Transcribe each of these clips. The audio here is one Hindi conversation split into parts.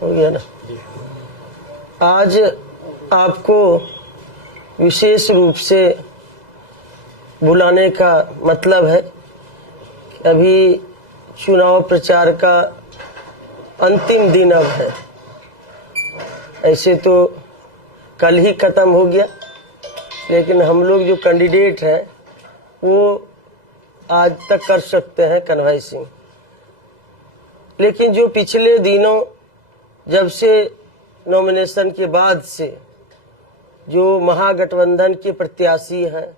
हो गया ना। आज आपको विशेष रूप से बुलाने का मतलब है कि अभी चुनाव प्रचार का अंतिम दिन अब है। ऐसे तो कल ही खत्म हो गया, लेकिन हम लोग जो कैंडिडेट हैं वो आज तक कर सकते हैं कन्वाइसिंग। लेकिन जो पिछले दिनों जब से नॉमिनेशन के बाद से जो महागठबंधन के प्रत्याशी हैं,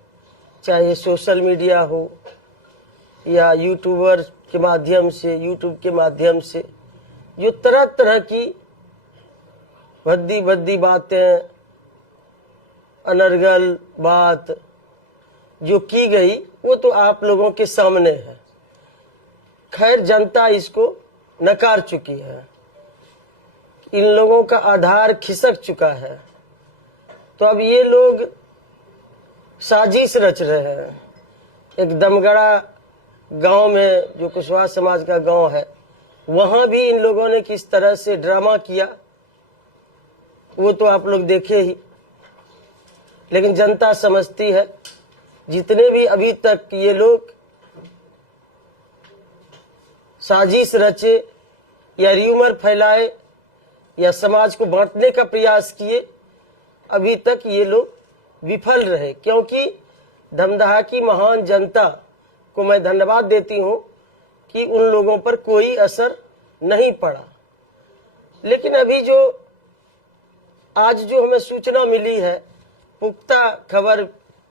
चाहे सोशल मीडिया हो या यूट्यूबर के माध्यम से, यूट्यूब के माध्यम से, जो तरह तरह की भद्दी भद्दी बातें, अनर्गल बात जो की गई वो तो आप लोगों के सामने है। खैर, जनता इसको नकार चुकी है, इन लोगों का आधार खिसक चुका है। तो अब ये लोग साजिश रच रहे हैं। एक दमगड़ा गांव में, जो कुशवाहा समाज का गांव है, वहां भी इन लोगों ने किस तरह से ड्रामा किया वो तो आप लोग देखे ही। लेकिन जनता समझती है, जितने भी अभी तक ये लोग साजिश रचे या र्यूमर फैलाए या समाज को बांटने का प्रयास किए, अभी तक ये लोग विफल रहे। क्योंकि धमदाहा की महान जनता को मैं धन्यवाद देती हूं कि उन लोगों पर कोई असर नहीं पड़ा। लेकिन अभी जो आज जो हमें सूचना मिली है, पुख्ता खबर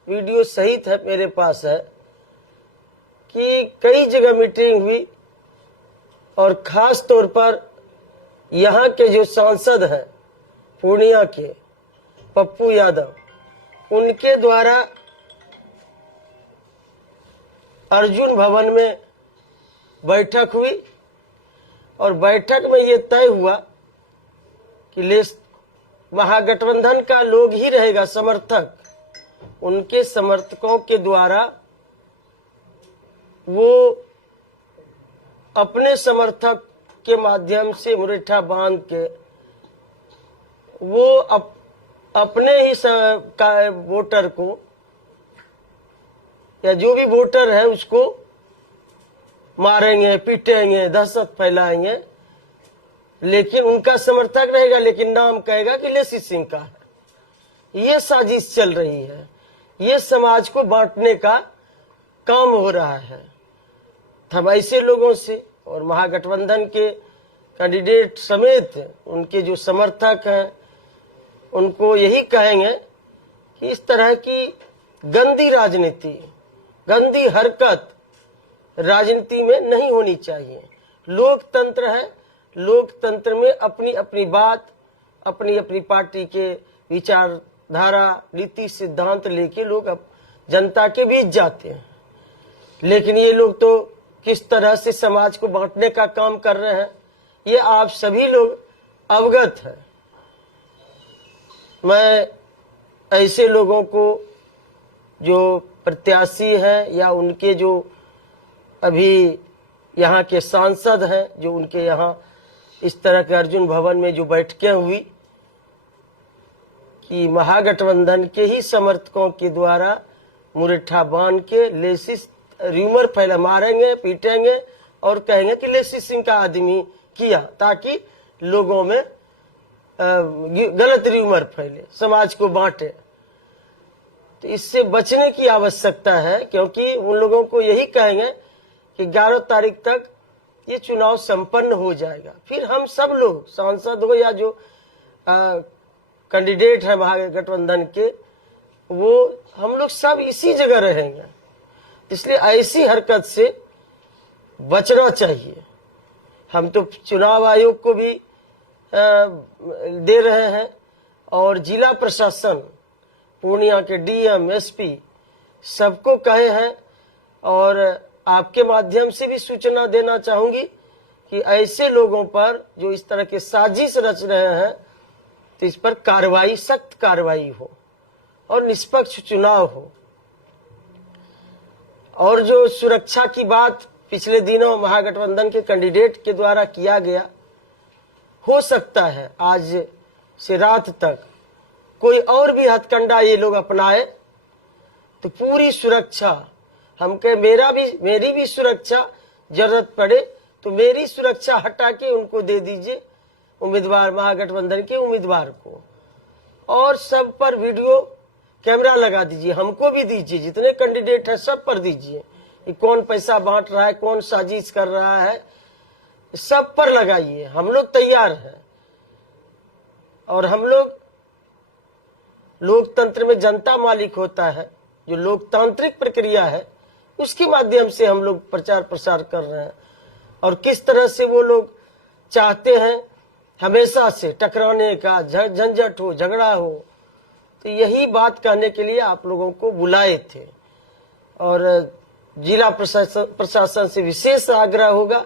वीडियो सहित है मेरे पास है, कि कई जगह मीटिंग हुई और खास तौर पर यहाँ के जो सांसद हैं पूर्णिया के, पप्पू यादव, उनके द्वारा अर्जुन भवन में बैठक हुई और बैठक में ये तय हुआ कि महागठबंधन का लोग ही रहेगा समर्थक। उनके समर्थकों के द्वारा वो अपने समर्थक के माध्यम से मुरेठा बांध के वो अपने ही वोटर को या जो भी वोटर है उसको मारेंगे, पीटेंगे, दहशत फैलाएंगे। लेकिन उनका समर्थक रहेगा, लेकिन नाम कहेगा कि लेसी सिंह का है। ये साजिश चल रही है, ये समाज को बांटने का काम हो रहा है। हम ऐसे लोगों से और महागठबंधन के कैंडिडेट समेत उनके जो समर्थक हैं उनको यही कहेंगे कि इस तरह की गंदी राजनीति, गंदी हरकत राजनीति में नहीं होनी चाहिए। लोकतंत्र है, लोकतंत्र में अपनी अपनी बात, अपनी अपनी पार्टी के विचारधारा, नीति, सिद्धांत लेके लोग अब जनता के बीच जाते हैं। लेकिन ये लोग तो किस तरह से समाज को बांटने का काम कर रहे हैं, ये आप सभी लोग अवगत हैं। मैं ऐसे लोगों को जो प्रत्याशी हैं या उनके जो अभी यहाँ के सांसद हैं, जो उनके यहाँ इस तरह के अर्जुन भवन में जो बैठकें हुई कि महागठबंधन के ही समर्थकों के द्वारा मुरेठा बांध के लेसिस र्यूमर फैला, मारेंगे, पीटेंगे और कहेंगे कि लेसी सिंह का आदमी किया, ताकि लोगों में गलत र्यूमर फैले, समाज को बांटे। तो इससे बचने की आवश्यकता है, क्योंकि उन लोगों को यही कहेंगे कि 11 तारीख तक ये चुनाव संपन्न हो जाएगा। फिर हम सब लोग, सांसद हो या जो कैंडिडेट है महागठबंधन के, वो हम लोग सब इसी जगह रहेंगे। इसलिए ऐसी हरकत से बचना चाहिए। हम तो चुनाव आयोग को भी दे रहे हैं और जिला प्रशासन, पूर्णिया के डीएम, एसपी सबको कहे हैं और आपके माध्यम से भी सूचना देना चाहूंगी कि ऐसे लोगों पर जो इस तरह के साजिश रच रहे हैं, तो इस पर कार्रवाई, सख्त कार्रवाई हो और निष्पक्ष चुनाव हो। और जो सुरक्षा की बात पिछले दिनों महागठबंधन के कैंडिडेट के द्वारा किया गया, हो सकता है आज से रात तक कोई और भी हथकंडा ये लोग अपनाए तो पूरी सुरक्षा हम कहे, मेरी भी सुरक्षा जरूरत पड़े तो मेरी सुरक्षा हटा के उनको दे दीजिए उम्मीदवार, महागठबंधन के उम्मीदवार को, और सब पर वीडियो कैमरा लगा दीजिए, हमको भी दीजिए, जितने कैंडिडेट है सब पर दीजिए कि कौन पैसा बांट रहा है, कौन साजिश कर रहा है, सब पर लगाइए। हम लोग तैयार हैं और हम लोग, लोकतंत्र में जनता मालिक होता है, जो लोकतांत्रिक प्रक्रिया है उसके माध्यम से हम लोग प्रचार प्रसार कर रहे हैं। और किस तरह से वो लोग चाहते हैं हमेशा से टकराने का, झंझट हो, झगड़ा हो, तो यही बात कहने के लिए आप लोगों को बुलाए थे। और जिला प्रशासन से विशेष आग्रह होगा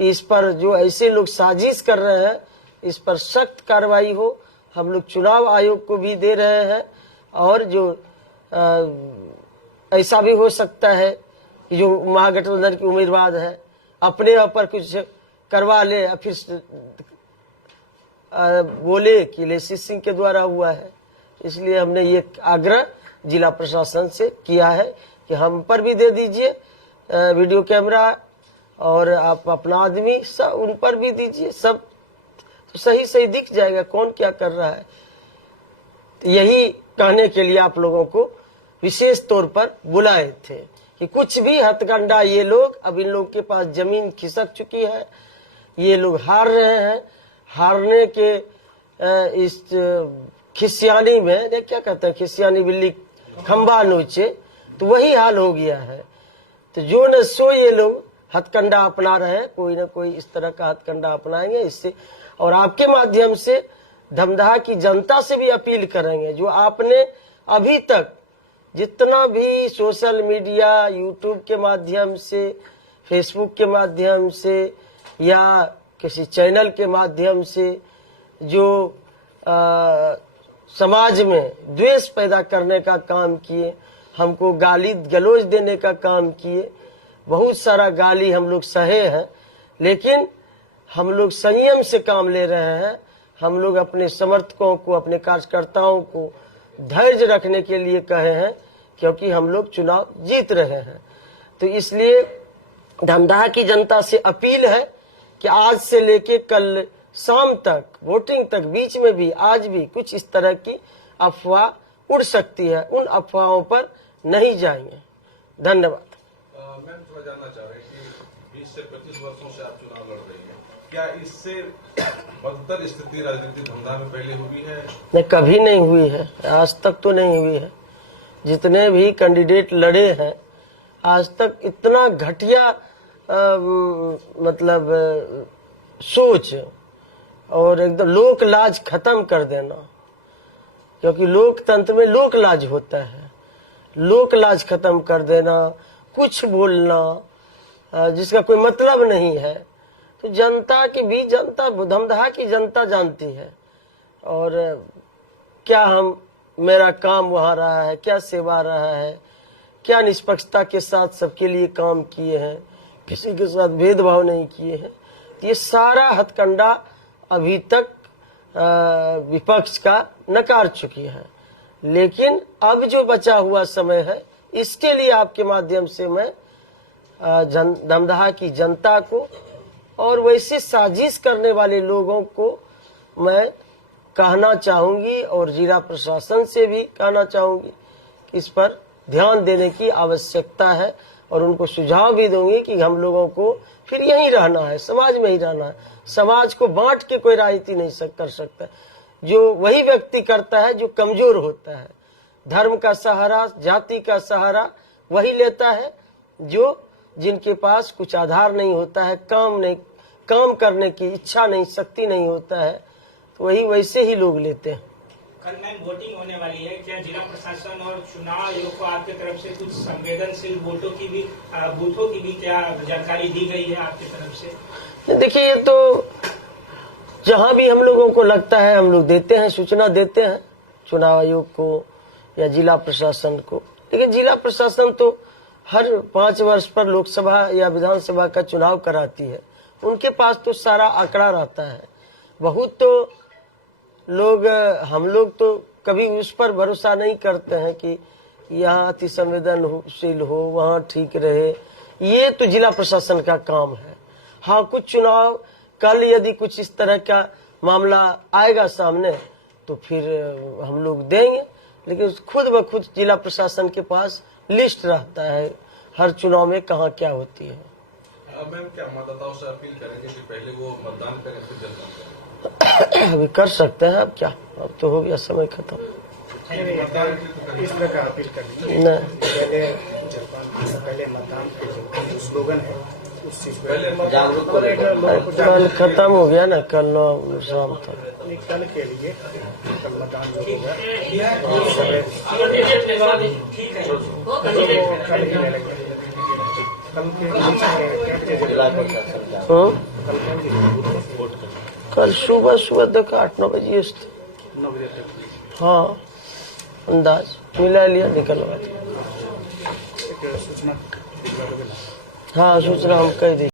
कि इस पर जो ऐसे लोग साजिश कर रहे हैं इस पर सख्त कार्रवाई हो। हम लोग चुनाव आयोग को भी दे रहे हैं, और जो ऐसा भी हो सकता है कि जो महागठबंधन के उम्मीदवार है अपने ऊपर कुछ करवा ले, फिर बोले कि लेसी सिंह के द्वारा हुआ है। इसलिए हमने ये आग्रह जिला प्रशासन से किया है कि हम पर भी दे दीजिए वीडियो कैमरा, और आप अपना आदमी सब उन पर भी दीजिए, सब तो सही सही दिख जाएगा कौन क्या कर रहा है। तो यही कहने के लिए आप लोगों को विशेष तौर पर बुलाए थे कि कुछ भी हथकंडा ये लोग, अब इन लोग के पास जमीन खिसक चुकी है, ये लोग हार रहे हैं, हारने के इस खिसियानी में, क्या कहते हैं, खिसियानी बिल्ली खंबा नोचे, तो वही हाल हो गया है। तो जो न सो ये लोग हथकंडा अपना रहे हैं, कोई न कोई इस तरह का हथकंडा अपनाएंगे इससे। और आपके माध्यम से धमदाहा की जनता से भी अपील करेंगे, जो आपने अभी तक जितना भी सोशल मीडिया, यूट्यूब के माध्यम से, फेसबुक के माध्यम से या किसी चैनल के माध्यम से जो समाज में द्वेष पैदा करने का काम किए, हमको गाली गलौज देने का काम किए, बहुत सारा गाली हम लोग सहे हैं, लेकिन हम लोग संयम से काम ले रहे हैं। हम लोग अपने समर्थकों को, अपने कार्यकर्ताओं को धैर्य रखने के लिए कहे हैं, क्योंकि हम लोग चुनाव जीत रहे हैं। तो इसलिए धमदाहा की जनता से अपील है कि आज से लेके कल शाम तक, वोटिंग तक, बीच में भी आज भी कुछ इस तरह की अफवाह उड़ सकती है, उन अफवाहों पर नहीं जाएंगे। धन्यवाद। मैं थोड़ा जानना चाह रही कि 20 से 25 वर्षों से आप चुनाव लड़ रही हैं, क्या इससे बदतर स्थिति राजनीतिक धंधा में पहले हुई है? नहीं, कभी नहीं हुई है, आज तक तो नहीं हुई है। जितने भी कैंडिडेट लड़े हैं आज तक इतना घटिया मतलब सोच और एकदम लोक लाज खत्म कर देना, क्योंकि लोकतंत्र में लोक लाज होता है, लोक लाज खत्म कर देना, कुछ बोलना जिसका कोई मतलब नहीं है। तो जनता की भी, जनता धमदाहा की जनता जानती है, और क्या मेरा काम वहाँ रहा है, क्या सेवा रहा है, क्या निष्पक्षता के साथ सबके लिए काम किए हैं, किसी के साथ भेदभाव नहीं किए हैं। ये सारा हथकंडा अभी तक विपक्ष का नकार चुकी है, लेकिन अब जो बचा हुआ समय है इसके लिए आपके माध्यम से मैं धमदाहा की जनता को और वैसे साजिश करने वाले लोगों को मैं कहना चाहूंगी, और जिला प्रशासन से भी कहना चाहूंगी कि इस पर ध्यान देने की आवश्यकता है, और उनको सुझाव भी दूंगी कि हम लोगों को फिर यहीं रहना है, समाज में ही रहना है। समाज को बांट के कोई राजनीति नहीं कर सकता। जो वही व्यक्ति करता है जो कमजोर होता है, धर्म का सहारा, जाति का सहारा वही लेता है जो जिनके पास कुछ आधार नहीं होता है, काम करने की इच्छा नहीं, शक्ति नहीं होता है, तो वही वैसे ही लोग लेते हैं। कल मैम वोटिंग होने वाली है, क्या जिला प्रशासन और चुनाव आयोग को आपकी तरफ से कुछ संवेदनशील बूथों की भी क्या जानकारी दी गई है आपकी तरफ से? देखिए, ये तो जहां भी हम लोगों को लगता है हम लोग देते हैं, सूचना देते हैं चुनाव आयोग को या जिला प्रशासन को। लेकिन जिला प्रशासन तो हर 5 वर्ष पर लोकसभा या विधानसभा का चुनाव कराती है, उनके पास तो सारा आंकड़ा रहता है। बहुत तो लोग, हम लोग तो कभी उस पर भरोसा नहीं करते हैं कि यहाँ अति संवेदनशील हो, वहाँ ठीक रहे। ये तो जिला प्रशासन का काम है। हाँ, कुछ चुनाव कल यदि कुछ इस तरह का मामला आएगा सामने तो फिर हम लोग देंगे, लेकिन खुद ब खुद जिला प्रशासन के पास लिस्ट रहता है हर चुनाव में कहाँ क्या होती है। मैम, क्या मतदाताओं से अपील करेंगे कि पहले वो मतदान करें फिर जलदान करें? अभी कर सकते हैं, अब क्या, अब तो हो गया समय खत्म। इस तरह का अपील करनी नहीं, पहले जलपान से पहले मतदान के जो स्लोगन है उस चीज पहले पर जागरूक लोगों को कल खत्म हो गया ना, कल शाम तक। कल के लिए कल मतदान जो होगा ठीक है। कल ही ले लेंगे। कल के क्या बजे कल सुबह तक 8-9 बजे 9 बजे तक हाँ, अंदाज मिला लिया, निकलवा। एक सूचना भिजवा दोगे ना? हाँ, सूचना हम कह दी।